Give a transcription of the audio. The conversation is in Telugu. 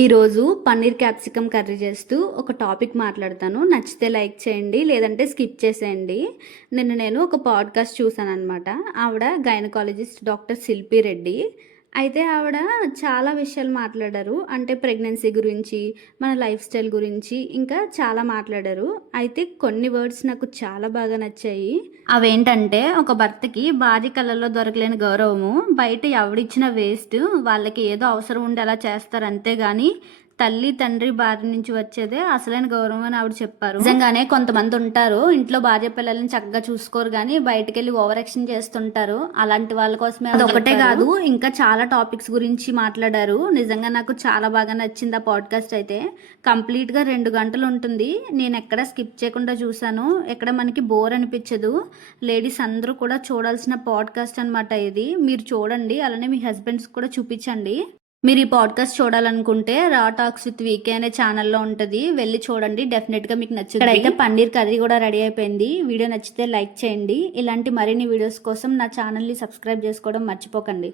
ఈరోజు పన్నీర్ క్యాప్సికమ్ కర్రీ చేస్తూ ఒక టాపిక్ మాట్లాడతాను. నచ్చితే లైక్ చేయండి, లేదంటే స్కిప్ చేసేయండి. నేను ఒక పాడ్కాస్ట్ చూసాను అనమాట. ఆవిడ గైనకాలజిస్ట్ డాక్టర్ శిల్పి రెడ్డి. అయితే ఆవిడ చాలా విషయాలు మాట్లాడారు. అంటే ప్రెగ్నెన్సీ గురించి, మన లైఫ్ స్టైల్ గురించి ఇంకా చాలా మాట్లాడారు. అయితే కొన్ని వర్డ్స్ నాకు చాలా బాగా నచ్చాయి. అవేంటంటే, ఒక భర్తకి భార్య కళ్ళల్లో దొరకలేని గౌరవము బయట ఎవడిచ్చిన వేస్ట్, వాళ్ళకి ఏదో అవసరం ఉండి అలా చేస్తారు అంతేగాని తల్లి తండ్రి భార్య నుంచి వచ్చేదే అసలైన గౌరవం అని ఆవిడ చెప్పారు. నిజంగానే కొంతమంది ఉంటారు, ఇంట్లో భార్య పిల్లల్ని చక్కగా చూసుకోరు కానీ బయటకు వెళ్ళి ఓవర్ యాక్షన్ చేస్తుంటారు. అలాంటి వాళ్ళ కోసమే అది ఒకటే కాదు, ఇంకా చాలా టాపిక్స్ గురించి మాట్లాడారు. నిజంగా నాకు చాలా బాగా నచ్చింది ఆ పాడ్కాస్ట్. అయితే కంప్లీట్ గా 2 గంటలు ఉంటుంది. నేను ఎక్కడ స్కిప్ చేయకుండా చూసాను. ఎక్కడ మనకి బోర్ అనిపించదు. లేడీస్ అందరూ కూడా చూడాల్సిన పాడ్కాస్ట్ అనమాట ఇది. మీరు చూడండి, అలానే మీ హస్బెండ్స్ కూడా చూపించండి. మీరు ఈ పాడ్కాస్ట్ చూడాలనుకుంటే రా టాక్స్ విత్ వీకే అనే ఛానల్లో ఉంటుంది, వెళ్ళి చూడండి. డెఫినెట్గా మీకు నచ్చుతుంది. ఇక్కడైతే పన్నీర్ కర్రీ కూడా రెడీ అయిపోయింది. వీడియో నచ్చితే లైక్ చేయండి. ఇలాంటి మరిన్ని వీడియోస్ కోసం నా ఛానల్ని సబ్స్క్రైబ్ చేసుకోవడం మర్చిపోకండి.